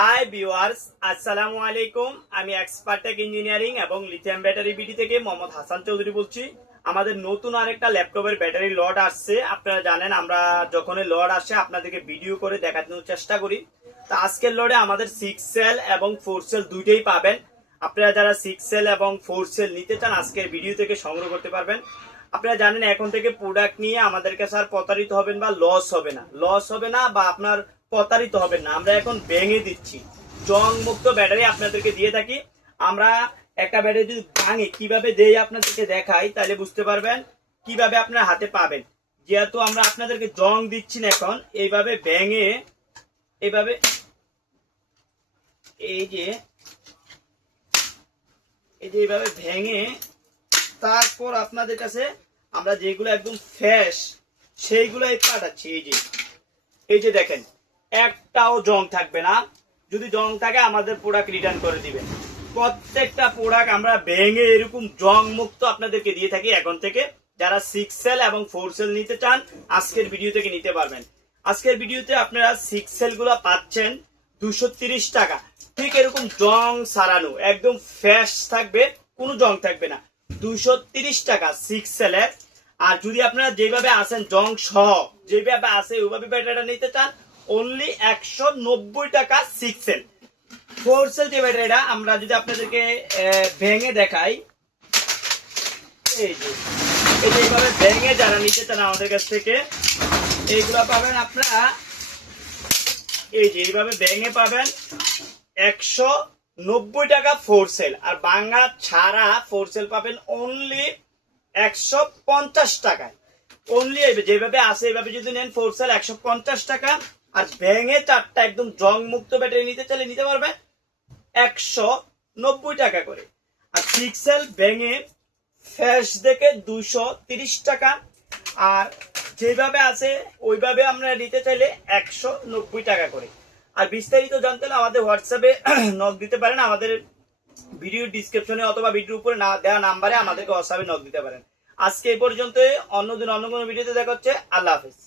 Hi viewers, আসসালামু আলাইকুম। আমি এক্সপার্টেক ইঞ্জিনিয়ারিং এবং লিথিয়াম ব্যাটারি বিডি থেকে মোহাম্মদ হাসান চৌধুরী বলছি। আমাদের নতুন আরেকটা ল্যাপটপের ব্যাটারি লট আসছে। আপনারা জানেন আমরা যখনই লট আসে আপনাদেরকে ভিডিও করে দেখানোর চেষ্টা করি। তো আজকের লটে আমাদের 6 সেল এবং 4 সেল দুইটাই পাবেন। আপনারা যারা 6 সেল এবং 4 সেল নিতে চান আজকের ভিডিও থেকে সংগ্রহ করতে পারবেন। আপনারা জানেন এখন থেকে প্রোডাক্ট নিয়ে আমাদের কাছে আর প্রতারিত হবেন বা লস হবে না বা আপনার প্রতারিত হবেন না। আমরা এখন ভেঙে দিচ্ছি, জং মুক্ত ব্যাটারি আপনাদেরকে দিয়ে থাকি। আমরা একটা ব্যাটারি যদি ভাঙে কিভাবে দেই আপনাদেরকে দেখাই, তাহলে বুঝতে পারবেন কিভাবে আপনার হাতে পাবেন। যেহেতু আমরা আপনাদেরকে জং দিচ্ছি না, এখন এইভাবে ভেঙে এইভাবে এইভাবে ভেঙে তারপর আপনাদের কাছে আমরা যেগুলো একদম ফ্রেশ সেইগুলাই পাঠাচ্ছি। এই যে দেখেন, একটাও জং থাকবে না। যদি জং থাকে আমাদের প্রোডাক্ট রিটার্ন করে দিবেন। প্রত্যেকটা প্রোডাক্ট আমরা ভেঙে এরকম জং মুক্ত আপনাদেরকে দিয়ে থাকি। এখন থেকে যারা 6 সেল এবং 4 সেল নিতে চান আজকের ভিডিও থেকে নিতে পারবেন। আজকের ভিডিওতে আপনারা 6 সেল গুলো পাচ্ছেন 230 টাকা। ঠিক এরকম জং সারানো একদম ফ্রেশ থাকবে, কোনো জং থাকবে না। 230 টাকা 6 সেলের। আর যদি আপনারা যেভাবে আসেন জং সহ যেভাবে আসে ওইভাবে ব্যাটারিটা নিতে চান অনলি 190 টাকা 6 সেল। 4 সেল যে ব্যাটারিটা আমরা যদি আপনাদেরকে ভেঙে দেখাই, এই যে এইভাবে ভেঙে যারা নিতে চান আমাদের কাছ থেকে এইগুলা পাবেন আপনারা। এই যে এইভাবে ভেঙে পাবেন 190 টাকা 4 সেল। আর বাংলা ছাড়া 4 সেল পাবেন অনলি 150 টাকায়। অনলি যেভাবে আসে এইভাবে যদি নেন 4 সেল 150 টাকা। আর ভেঙে চারটা একদম জং মুক্ত ব্যাটারি নিতে চাইলে নিতে পারবেন 190 টাকা করে। আর 6 সেল ভেঙে ফ্রেশ দেখে 230 টাকা। আর যেভাবে আছে ওইভাবে আমরা নিতে চাইলে 190 টাকা করে। আর বিস্তারিত জানতে হলে আমাদের হোয়াটসঅ্যাপে নক দিতে পারেন। আমাদের ভিডিও ডিসক্রিপশনে অথবা ভিডিওর উপরে না দেওয়া নাম্বারে আমাদেরকে হোয়াটসঅ্যাপে নক দিতে পারেন। আজকে এই পর্যন্ত, অন্যদিন অন্য কোনো ভিডিওতে দেখা হচ্ছে। আল্লাহ হাফেজ।